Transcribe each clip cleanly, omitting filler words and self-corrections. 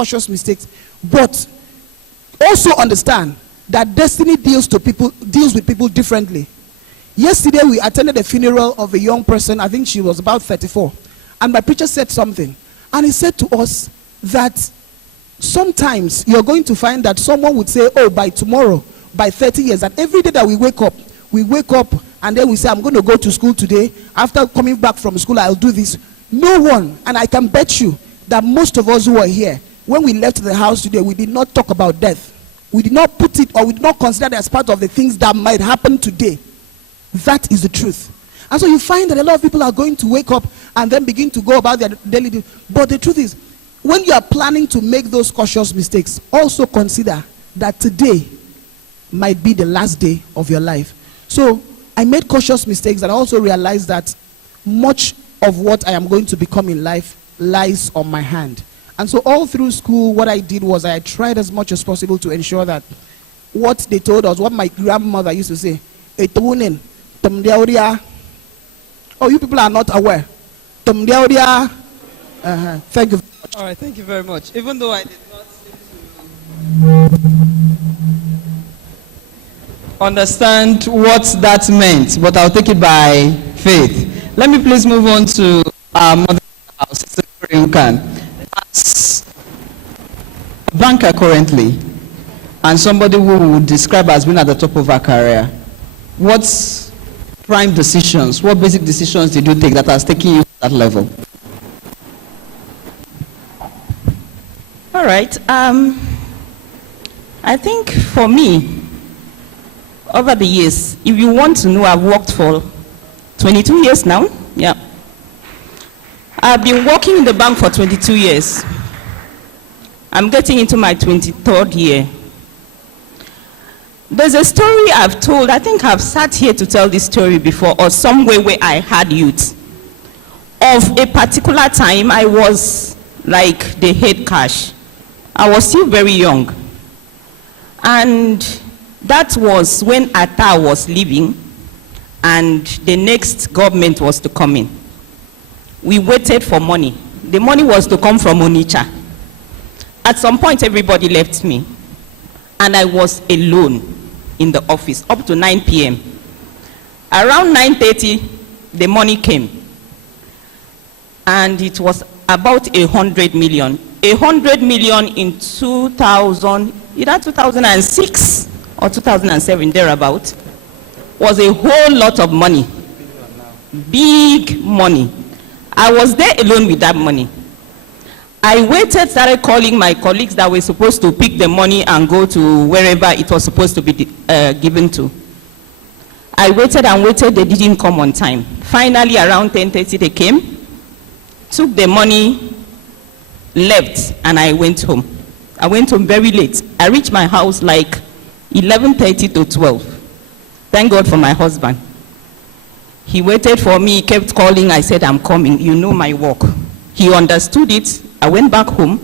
cautious mistakes, but also understand that destiny deals with people differently. Yesterday we attended a funeral of a young person. I think she was about 34, and my preacher said something, and he said to us that sometimes you're going to find that someone would say, oh, by tomorrow, by 30 years, and every day that we wake up and then we say, I'm going to go to school today. After coming back from school, I'll do this. No one, and I can bet you that most of us who are here, when we left the house today, we did not talk about death. We did not put it, or we did not consider it as part of the things that might happen today. That is the truth. And so you find that a lot of people are going to wake up and then begin to go about their daily. But the truth is, when you are planning to make those cautious mistakes, also consider that today might be the last day of your life. So I made cautious mistakes, and I also realized that much of what I am going to become in life lies on my hand. And so all through school, what I did was I tried as much as possible to ensure that what they told us, what my grandmother used to say, oh, you people are not aware. Thank you. All right, thank you very much. Even though I did not seem to understand what that meant, but I'll take it by faith. Let me please move on to our mother house, Sister Yunkan. As a banker currently, and somebody who would describe as being at the top of her career, what prime decisions, what basic decisions did you take that has taken you to that level? All right. I think for me, over the years, if you want to know, I've worked for 22 years now. Yeah. I've been working in the bank for 22 years. I'm getting into my 23rd year. There's a story I've told. I think I've sat here to tell this story before, or somewhere where I had youth. Of a particular time, I was like the head cash. I was still very young. And that was when Atta was leaving and the next government was to come in. We waited for money. The money was to come from Onitsha. At some point, everybody left me, and I was alone in the office up to 9 p.m. Around 9:30, the money came, and it was about 100 million. 100 million in 2000, either 2006 or 2007, thereabout, was a whole lot of money. Big money. I was there alone with that money. I waited, started calling my colleagues that were supposed to pick the money and go to wherever it was supposed to be given to. I waited and waited, they didn't come on time. Finally, around 10:30, they came, took the money, left, and I went home. I went home very late. I reached my house like 11:30 to 12. Thank God for my husband. He waited for me, kept calling. I said, I'm coming. You know my work. He understood it. I went back home.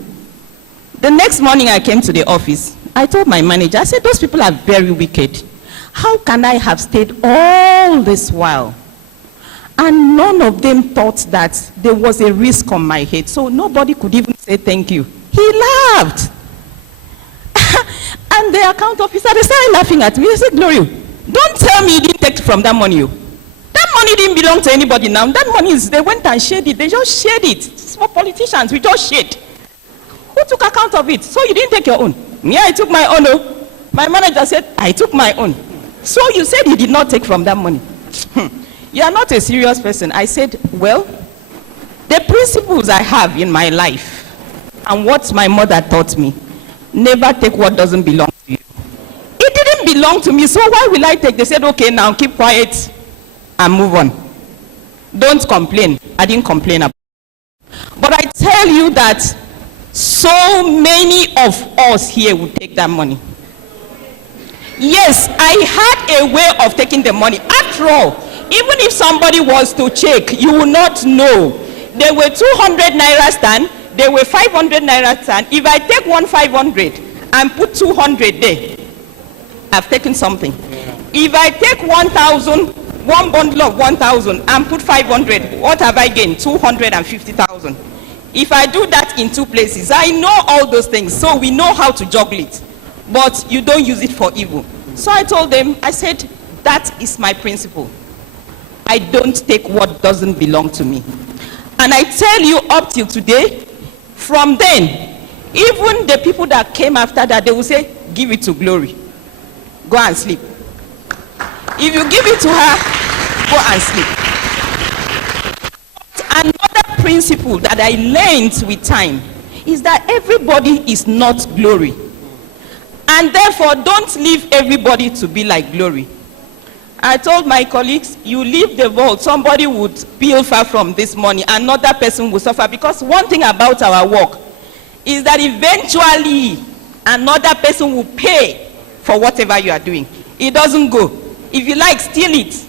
The next morning I came to the office. I told my manager, I said, those people are very wicked. How can I have stayed all this while? And none of them thought that there was a risk on my head. So nobody could even say thank you. He laughed. And the account officer, they started laughing at me. They said, Glory, don't tell me you didn't take from that money. That money didn't belong to anybody now. That money is, they went and shared it. They just shared it. Small politicians, we just shared. Who took account of it? So you didn't take your own? Me, I took my own. Oh. My manager said, I took my own. So you said you did not take from that money. You are not a serious person. I said, well, the principles I have in my life and what my mother taught me, never take what doesn't belong to you. It didn't belong to me, so why will I take? They said, okay, now keep quiet and move on. Don't complain. I didn't complain about it. But I tell you that so many of us here would take that money. Yes, I had a way of taking the money. After all, even if somebody was to check, you will not know. There were 200 naira stand, there were 500 naira stand. If I take one 500 and put 200 there, I've taken something. If I take 1,000, one bundle of 1,000 and put 500, what have I gained? 250,000. If I do that in 2 places, I know all those things. So we know how to juggle it. But you don't use it for evil. So I told them, I said, that is my principle. I don't take what doesn't belong to me. And I tell you, up till today, from then, even the people that came after that, they will say, give it to Glory. Go and sleep. If you give it to her, go and sleep. Another principle that I learned with time is that everybody is not Glory. And therefore, don't leave everybody to be like Glory. I told my colleagues, you leave the vault, somebody would pilfer from this money, another person will suffer. Because one thing about our work is that eventually another person will pay for whatever you are doing. It doesn't go. If you like, steal it.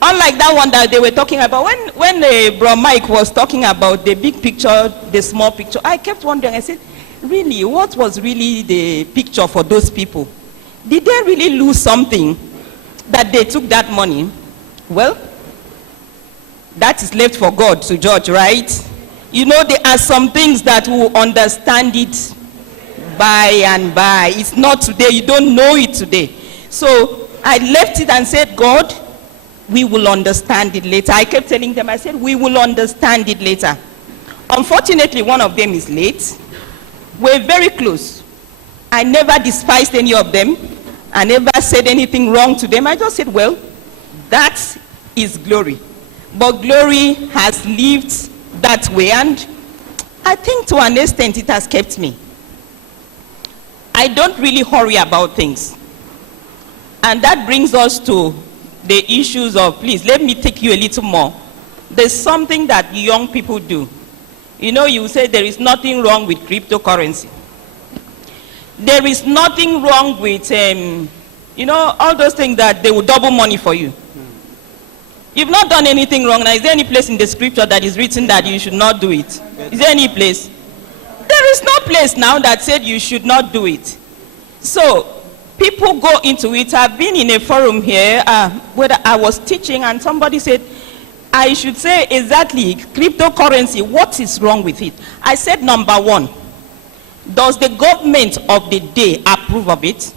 Unlike that one that they were talking about, when Bro Mike was talking about the big picture, the small picture, I kept wondering, I said, really, what was really the picture for those people? Did they really lose something that they took that money? Well, that is left for God to judge, right? You know, there are some things that will understand it by and by. It's not today. You don't know it today. So I left it and said, God, we will understand it later. I kept telling them, I said, we will understand it later. Unfortunately, one of them is late. We're very close. I never despised any of them. I never said anything wrong to them. I just said, well, that is Glory. But Glory has lived that way, and I think to an extent it has kept me. I don't really hurry about things. And that brings us to the issues of, please, let me take you a little more. There's something that young people do. You know, you say there is nothing wrong with cryptocurrency. There is nothing wrong with, you know, all those things that they will double money for you. You've not done anything wrong. Now, is there any place in the scripture that is written that you should not do it? Is there any place? There is no place now that said you should not do it. So, people go into it. I've been in a forum here where I was teaching, and somebody said, I should say exactly, cryptocurrency, what is wrong with it? I said, number one, does the government of the day approve of it?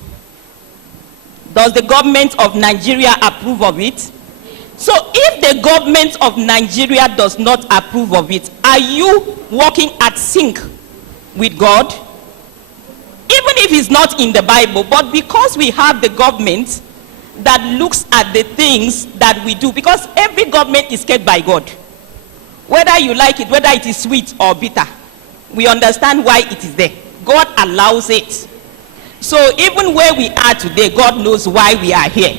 Does the government of Nigeria approve of it? So if the government of Nigeria does not approve of it, are you working at sync with God? Even if it's not in the Bible, but because we have the government that looks at the things that we do, because every government is kept by God. Whether you like it, whether it is sweet or bitter, we understand why it is there. God allows it. So even where we are today, God knows why we are here.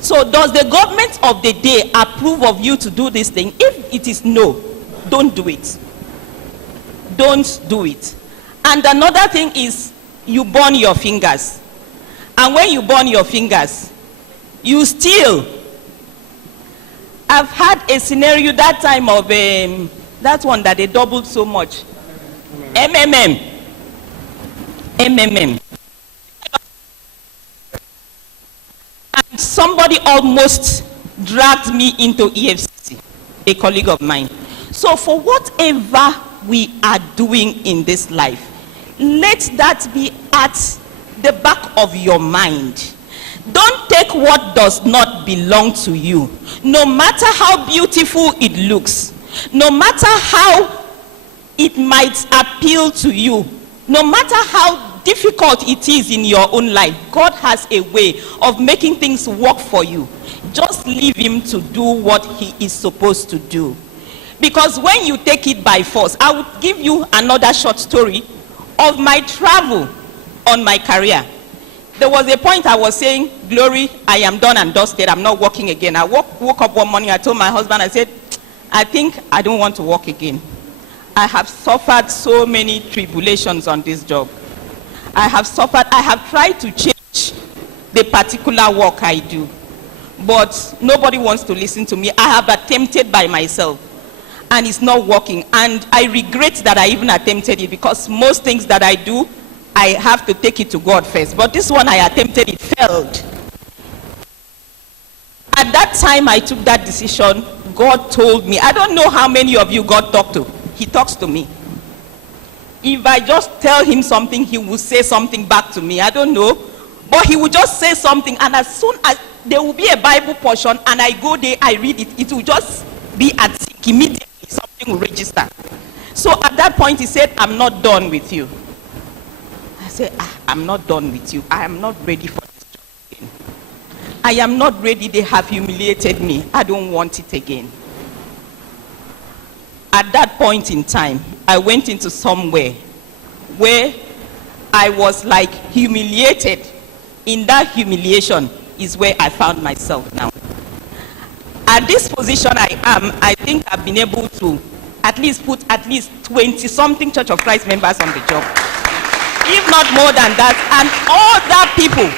So does the government of the day approve of you to do this thing? If it is no, don't do it. Don't do it. And another thing is, you burn your fingers. And when you burn your fingers, you still. I've had a scenario that time of that one that they doubled so much. MMM. And somebody almost dragged me into EFCC, a colleague of mine. So for whatever we are doing in this life, let that be at the back of your mind. Don't take what does not belong to you. No matter how beautiful it looks, no matter how it might appeal to you, no matter how difficult it is in your own life, God has a way of making things work for you. Just leave him to do what he is supposed to do. Because when you take it by force, I will give you another short story of my travel on my career. There was a point I was saying, Glory, I am done and dusted, I'm not working again. I woke up one morning, I told my husband, I said, I think I don't want to work again. I have suffered so many tribulations on this job. I have tried to change the particular work I do, but nobody wants to listen to me. I have attempted by myself, and it's not working. And I regret that I even attempted it, because most things that I do, I have to take it to God first. But this one I attempted, it failed. At that time I took that decision, God told me, I don't know how many of you God talked to. he talks to me. If I just tell him something, he will say something back to me. I don't know. But he will just say something, and as soon as there will be a Bible portion and I go there, I read it, it will just be at sync immediately. Something will register. So at that point, he said, I'm not done with you. I said, I'm not done with you. I am not ready for this job again. I am not ready. They have humiliated me. I don't want it again. At that point in time, I went into somewhere where I was like humiliated. In that humiliation is where I found myself now. At this position I am, I think I've been able to at least put at least 20-something Church of Christ members on the job. If not more than that, and all that people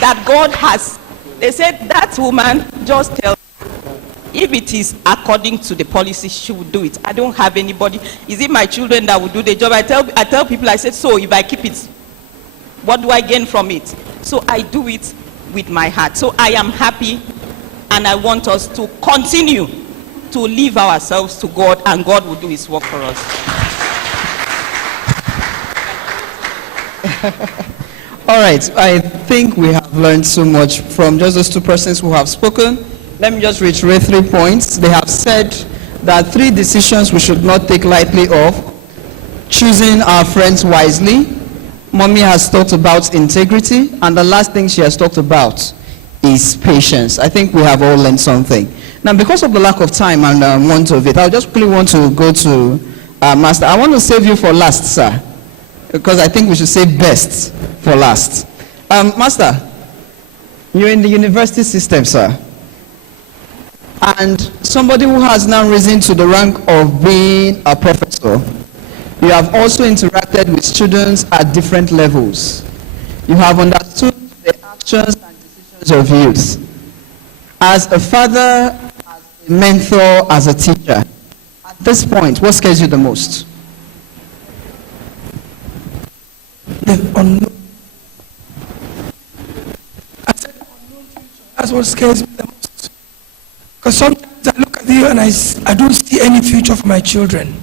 that God has, they said, that woman, just tell her, if it is according to the policy, she will do it. I don't have anybody. Is it my children that will do the job? I tell people, I said, so if I keep it, what do I gain from it? So I do it with my heart. So I am happy, and I want us to continue to leave ourselves to God, and God will do his work for us. All right, I think we have learned so much from just those two persons who have spoken. Let me just reiterate 3 points. They have said that 3 decisions we should not take lightly of: choosing our friends wisely. Mommy has talked about integrity, and the last thing she has talked about is patience. I think we have all learned something. Now, because of the lack of time and want of it, I just quickly want to go to Master. I want to save you for last, sir, because I think we should save best for last. Master, you're in the university system, sir, and somebody who has now risen to the rank of being a professor. You have also interacted with students at different levels. You have understood the actions and decisions of youth. As a father, as a mentor, as a teacher, at this point, what scares you the most? The unknown. I said unknown future. That's what scares me the most. Because sometimes I look at you and I don't see any future for my children.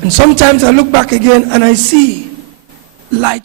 And sometimes I look back again and I see light.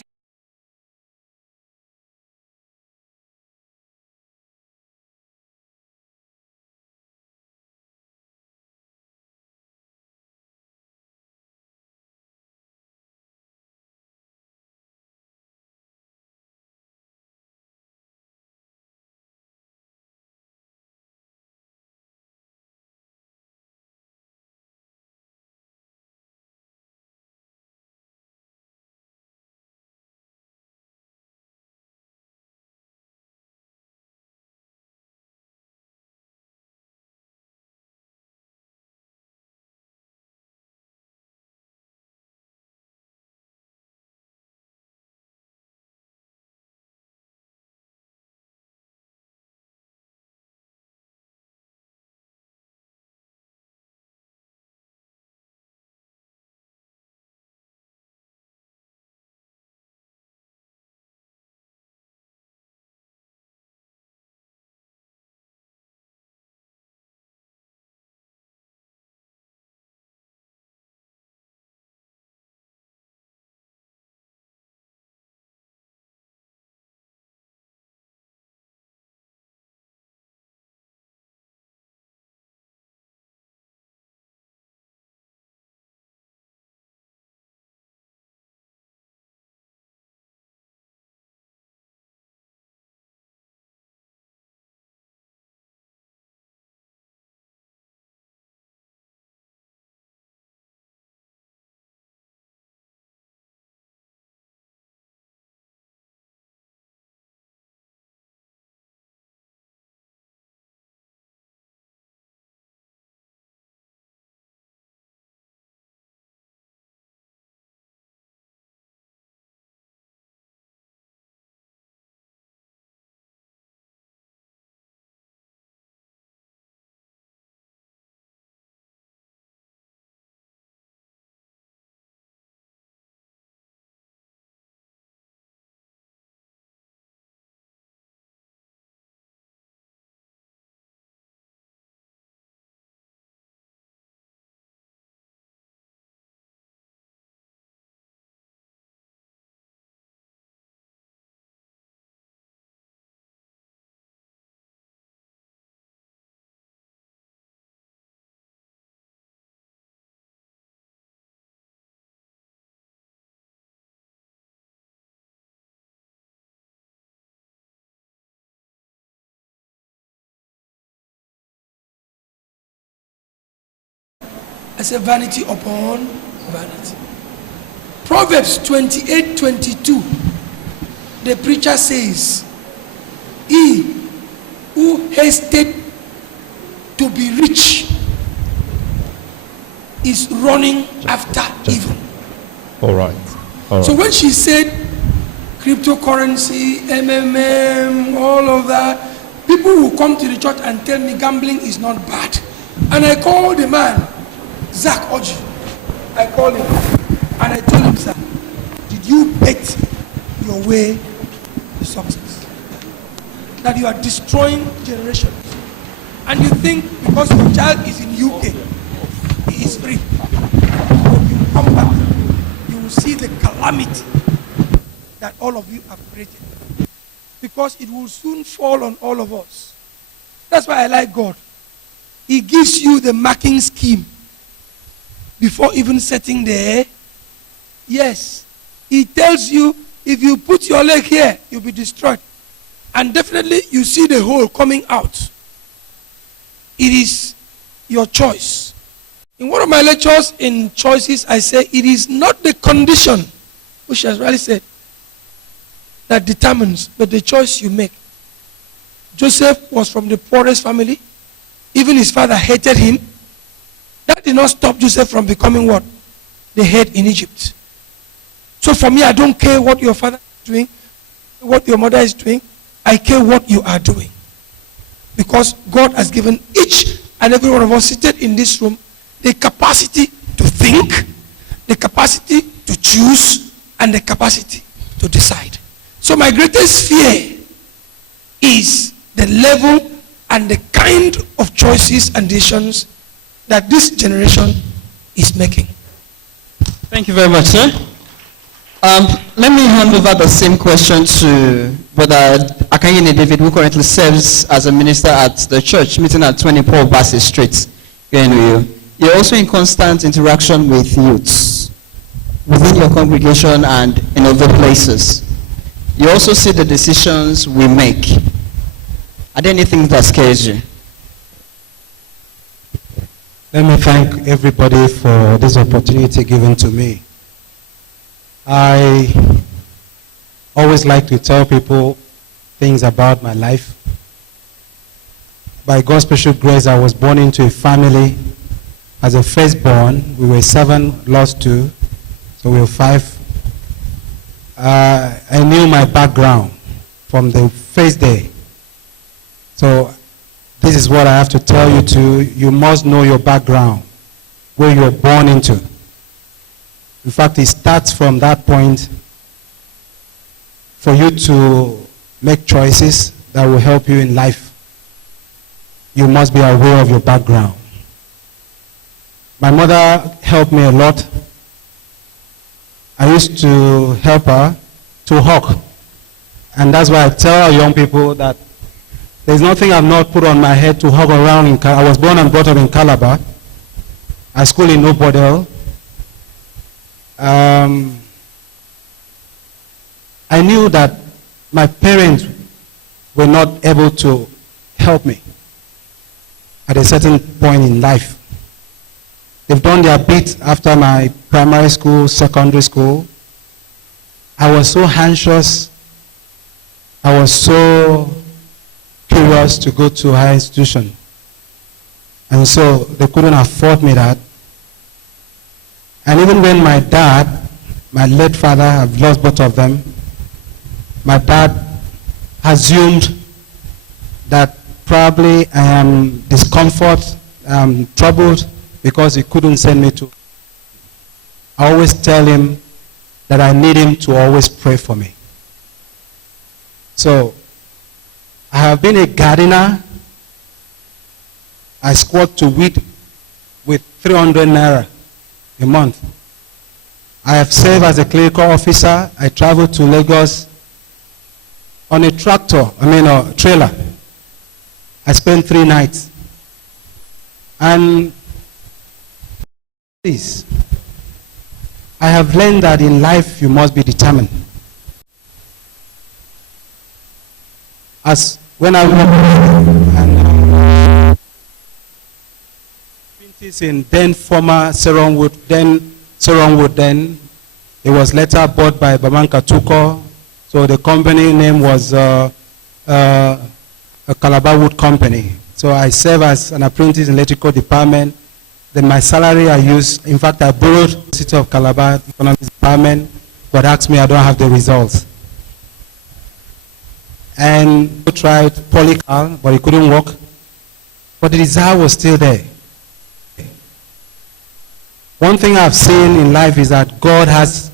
say vanity upon vanity. Proverbs 28:22. The preacher says, he who hasted to be rich is running after evil. All right. So when she said cryptocurrency, MMM, all of that, people will come to the church and tell me gambling is not bad. And I call the man, Zach Oji. I call him and I told him, sir, did you bet your way to success? That you are destroying generations. And you think because your child is in UK, he is free. When you come back, you will see the calamity that all of you have created. Because it will soon fall on all of us. That's why I like God. He gives you the marking scheme before even setting there. Yes. He tells you, if you put your leg here, you'll be destroyed. And definitely you see the hole coming out. It is your choice. In one of my lectures in choices, I say it is not the condition, which has really said, that determines, but the choice you make. Joseph was from the poorest family. Even his father hated him. That did not stop Joseph from becoming what? The head in Egypt. So for me, I don't care what your father is doing, what your mother is doing. I care what you are doing. Because God has given each and every one of us seated in this room the capacity to think, the capacity to choose, and the capacity to decide. So my greatest fear is the level and the kind of choices and decisions that this generation is making. Thank you very much, sir. Let me hand over the same question to Brother Akanyene David, who currently serves as a minister at the church meeting at 20 Paul Bassey Street. You're also in constant interaction with youths within your congregation and in other places. You also see the decisions we make. Are there anything that scares you? Let me thank everybody for this opportunity given to me. I always like to tell people things about my life. By God's special grace, I was born into a family as a firstborn. We were 7, lost 2, so we were 5. I knew my background from the first day. So this is what I have to tell you too. You must know your background, where you were born into. In fact, it starts from that point for you to make choices that will help you in life. You must be aware of your background. My mother helped me a lot. I used to help her to hawk. And that's why I tell young people that there's nothing I've not put on my head to hawk around. I was born and brought up in Calabar. I schooled in Nobodel. I knew that my parents were not able to help me at a certain point in life. They've done their bit after my primary school, secondary school. I was so anxious. I was so curious to go to a higher institution. And so they couldn't afford me that. And even when my dad, my late father, I've lost both of them, my dad assumed that probably I am discomfort, troubled, because he couldn't send me to. I always tell him that I need him to always pray for me. So, I have been a gardener. I squat to weed with 300 naira a month. I have served as a clerical officer. I traveled to Lagos on a trailer. I spent 3 nights. And please, I have learned that in life you must be determined. As when I walk and practice in then former Seronwood, then it was later bought by Bamanka Tuko. So the company name was a Calabar Wood Company. So I serve as an apprentice in electrical department. Then my salary I used, in fact I borrowed the City of Calabar Economics Department, but asked me I don't have the results. And I tried Polycal, but it couldn't work. But the desire was still there. One thing I've seen in life is that God has